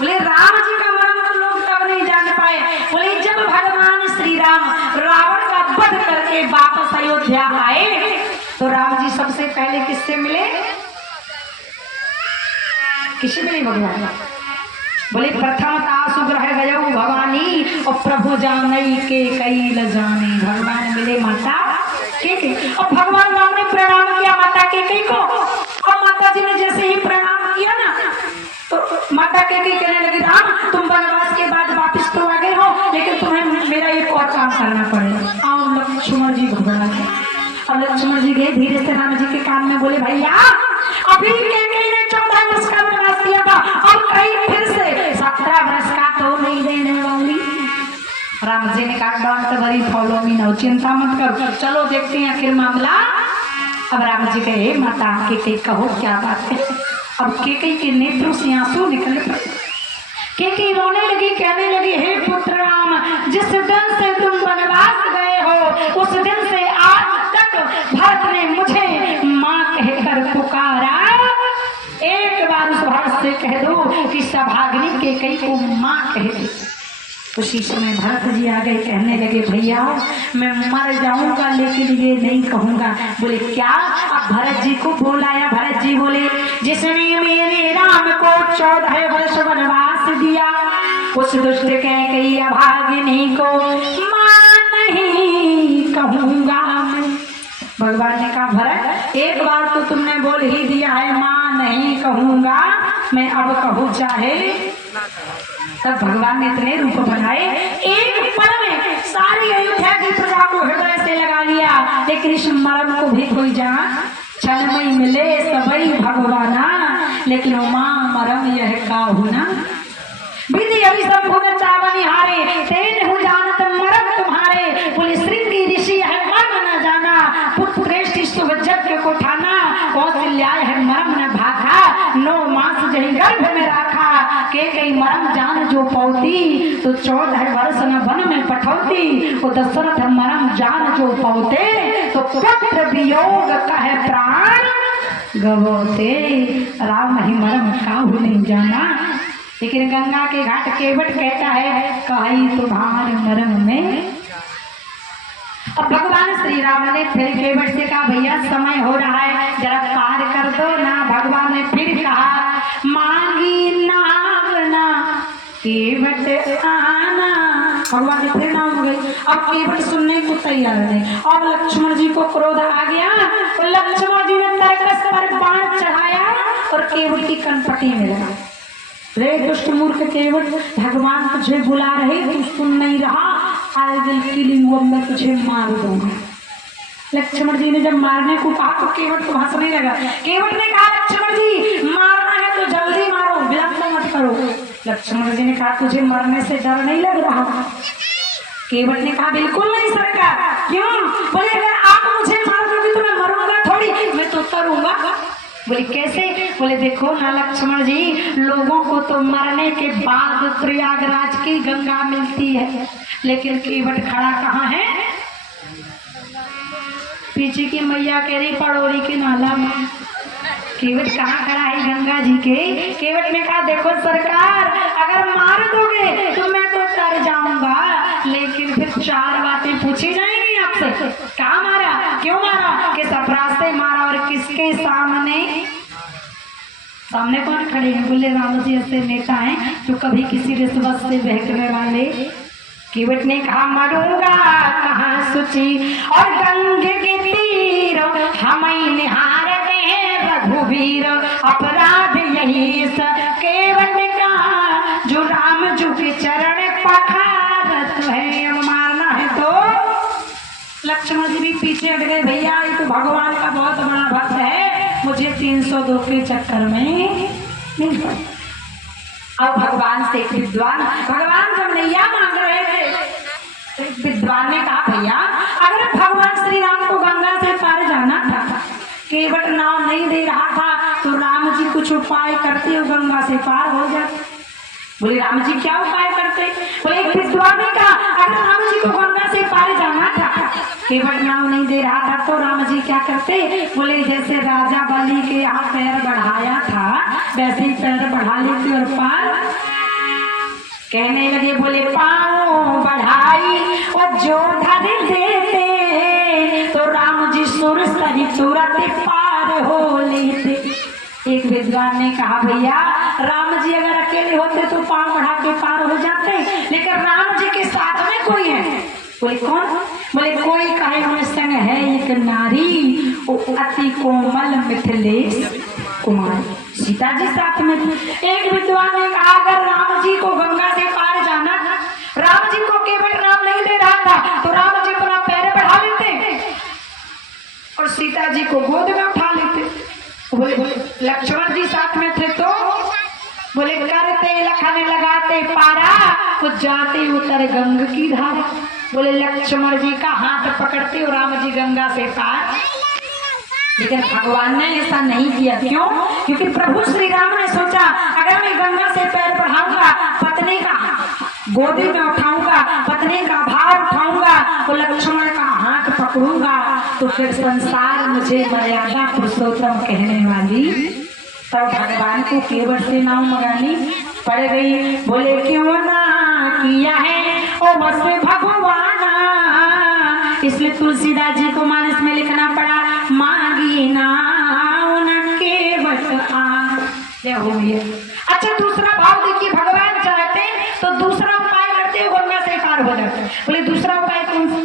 बोले राम जी का मर्म तो लोग तब नहीं जान पाए। बोले जब भगवान श्री राम रावण का वध करके वापस अयोध्या आए तो राम जी सबसे पहले किससे मिले? किससे मिले भगवान? बोले प्रथमता सुग्रह गयो भवानी और प्रभु जानई के कई ल जाने। भगवान मिले माता के और भगवान राम ने प्रणाम किया माता के कई को। और माता जी ने जैसे ही प्रणाम किया ना तो माता के कई कहने लगी राम तुम वनवास के बाद वापस तो आ गए हो लेकिन तुम्हें मेरा एक और काम करना पड़ेगा। आओ लक्ष्मण जी घबरा गए और लक्ष्मण जी गए धीरे से राम जी के कान में बोले भैया अभी के ने 14 वर्ष का वनवास किया था और कहीं फिर से 17 वर्ष का तो नहीं देने वाली। राम जी ने कहा don't worry follow me now, चिंता मत करो चलो देखते हैं आखिर मामला। अब राम जी कहे माता के कई कहो क्या बात है। अब के कई के नेत्रों से आंसू निकले। के कई रोने लगी कहने लगी हे पुत्र राम जिस दिन से तुम वनवास गए हो उस दिन से आज तक भरत ने मुझे माँ कहकर पुकारा। एक बार उस भरत से कह दो कि सभाग्नि के कई को माँ कह दे। उसी समय भरत जी आ गए कहने लगे भैया मैं मर जाऊंगा लेकिन ये नहीं कहूंगा। बोले क्या? अब भरत जी को बुलाया। भरत जी बोले जिसने मेरे राम को 14 वर्ष वनवास दिया उस दुष्ट कैकेयी अभागिनी को मां नहीं कहूंगा। भगवान ने कहा भरत एक बार तो तुमने बोल ही दिया है मां नहीं कहूंगा, मैं अब कहूँ चाहे। तब भगवान ने इतने रूप बनाए एक पल में सारी अयोध्या की प्रजा को हृदय से लगा लिया। लेकिन इस मर्म को भी कोई जान छलमई मिले सबई भगवाना लेकिन मां मरम यह काहुना। विधि अभी सब भुवन चावनी हारे तेन हूँ जानत मरम तुम्हारे। बोले श्रृंगी ऋषि है मर्म न जाना पुत्र श्रेष्ठ यज्ञ को ठाना। कौशल्या है मरम न भाखा 9 मास जही गर्भ में राखा। के कई मरम जान जो पौती तो 14 वर्ष न वन में पठौती। वो दशरथ मरम जान जो पौते तो पुत्र वियोग कहे प्राण गवोते। राम ही मरम काहू नहीं जाना। लेकिन गंगा के घाट केवट कहता है कही तुम्हारे मरम में। अब भगवान श्री राम ने फिर केवट से कहा भैया समय हो रहा है जरा पार कर दो ना। भगवान ने फिर कहा मांगी नावना केवट आना। भगवान ने फिर नाम हो गई। अब केवट सुनने को तैयार नहीं और लक्ष्मण जी को क्रोध आ गया तो लक्ष्मण जी ने तरकस पर बाण चढ़ाया और केवट की कनपटी में लगा। रे दुष्ट मूर्ख केवट भगवान तुझे बुला रहे तू सुन नहीं रहा आई विल किल यू मैं तुझे मार दूंगा। लक्ष्मण जी ने जब मारने को कहा तो केवट को हंसने लगा। केवट ने कहा लक्ष्मण जी मारना है तो जल्दी मारो विलंब मत करो। लक्ष्मण जी ने कहा तुझे मरने से डर नहीं लग रहा? केवट ने कहा बिल्कुल नहीं सरकार। क्यों? बोले अगर आप मुझे मार दोगे तो मैं मरूंगा थोड़ी, मैं तो तरूंगा। बोले कैसे? बोले देखो ना लक्ष्मण जी लोगों को तो मरने के बाद प्रयागराज की गंगा मिलती है लेकिन केवट खड़ा कहाँ है? पीछे की मैया कह रही पड़ोरी के नाला में। केवट कहाँ खड़ा है? गंगा जी के। केवट ने कहा देखो सरकार अगर मार दोगे तो मैं तो तर जाऊंगा लेकिन फिर 4 बातें पूछी जाएंगी आपसे। कहाँ मारा, क्यों मारा, किस अपराध से मारा और किसके सामने? सामने कौन खड़े हैं? बोले राम जी ऐसे नेता हैं जो कभी किसी रिश्वत से बहकने वाले। केवट ने कहा मरूंगा कहाँ सुची और गंगे के तीर हमें निहारते हैं रघुवीर अपराध यही स। केवट ने कहा जो राम जी के चरण पखारत है अब मारना है तो। लक्ष्मण जी भी पीछे हट गए भैया ये तो भगवान का बहुत बड़ा भक्त है मुझे 302 के चक्कर में नहीं पड़ा। अब भगवान से एक विद्वान भगवान जब नैया मांग रहे थे तो एक विद्वान ने कहा भैया अगर भगवान श्री राम को गंगा से पार जाना था केवट नाव नहीं दे रहा था तो राम जी कुछ उपाय करते हो गंगा से पार हो जाते। बोले राम जी क्या उपाय करते? बोले एक विद्वान ने कहा अगर राम जी को गंगा से पार जाना था केवट नाव नहीं दे रहा था तो राम जी क्या करते? बोले जैसे राजा बलि के यहाँ पैर बढ़ाया था वैसे ही पैर बढ़ा लेते और पार कहने लगे बोले पाँव बढ़ाई और जो धर देते तो राम जी सुर सही तुरंत पार हो लेते। एक विद्वान ने कहा भैया राम जी अगर अकेले होते तो पाँव बढ़ा के पार हो जाते, लेकिन राम जी के साथ में कोई है। बोले कौन? बोले कोई कहे उनमें संग है एक नारी वो अति कोमल मिथिलेश कुमारी। सीता जी साथ में। एक विद्वान ने कहा अगर राम जी को गंगा से पार जाना, राम जी को केवल राम नहीं दे रहा था तो राम जी अपना पैर बढ़ा लेते और सीता जी को गोद में उठा लेते। बोले लक्ष्मण जी साथ में थे तो बोले करते लखन लगाते पारा तो जाते उतर गंग की धारा। बोले लक्ष्मण जी का हाथ पकड़ते और राम जी गंगा से पार। लेकिन भगवान ने ऐसा नहीं किया। क्यों? क्योंकि प्रभु श्री राम ने सोचा अगर मैं गंगा से पैर बढ़ाऊंगा, पत्नी का गोदी में उठाऊंगा, पत्नी का भार उठाऊंगा तो लक्ष्मण का हाथ पकड़ूंगा तो फिर संसार मुझे मर्यादा पुरुषोत्तम कहने वाली। तब भगवान को केवल से नाव मंगानी पड़ गई। बोले क्यों ना किया है ओ बस भगवान, इसलिए तुलसीदास जी को मानस में लिखना पड़ा मांगी नाव न केवट आ। अच्छा दूसरा भाव देखिए, भगवान चाहते तो दूसरा उपाय करते गंगा से पार हो जाते। बोले दूसरा उपाय कौन सा?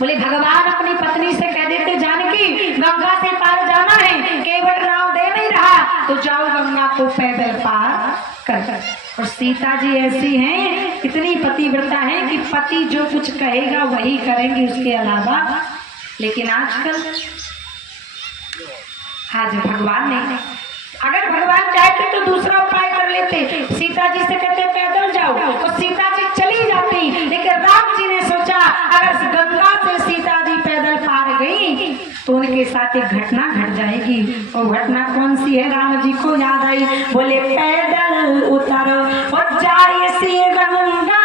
बोले भगवान अपनी पत्नी से कह देते जानकी गंगा से पार जाना है, केवट राव दे नहीं रहा तो जाओ गंगा को पैदल पार कर। और सीता जी ऐसी हैं, इतनी पतिव्रता है कि पति जो कुछ कहेगा वही करेंगे उसके अलावा। लेकिन आजकल आज भगवान नहीं, अगर भगवान चाहते तो दूसरा उपाय कर लेते, सीता जी से कहते पैदल जाओ और सीता जी चली जाती। लेकिन राम जी ने सोचा अगर गंगा से सीता जी पैदल पार गई तो उनके साथ एक घटना घट जाएगी। और घटना कौन सी है? राम जी को याद आई। बोले पैदल उतर और जाए से गंगा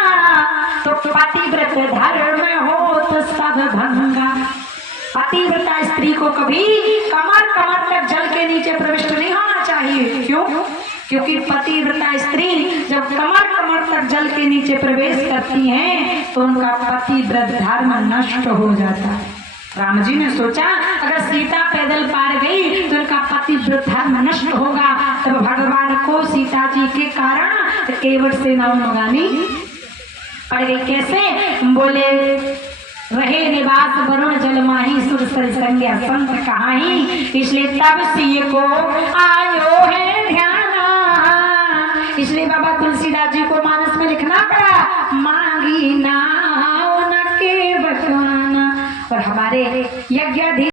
तो पतिव्रत धर्म हो तो सब भंगा। पतिव्रता स्त्री को कभी कमर तक जल के नीचे प्रविष्ट नहीं होना चाहिए। क्यों? क्योंकि पतिव्रता स्त्री जब कमर तक जल के नीचे प्रवेश करती हैं तो उनका पतिव्रत धर्म नष्ट हो जाता है। राम जी ने सोचा अगर सीता पैदल पार गई तो उनका पतिव्रत धर्म नष्ट होगा। तब भगवान को सीता जी के कारण केवट से नाव मंगानी पड़ गई। कैसे? बोले रहे निवास वरुण जल माही सुर सर संज्ञा संत कहाही, इसलिए तब सिय को आयो है ध्यान। इसलिए बाबा तुलसीदास जी को मानस में लिखना पड़ा मांगी नाव न के बचवाना। और हमारे यज्ञ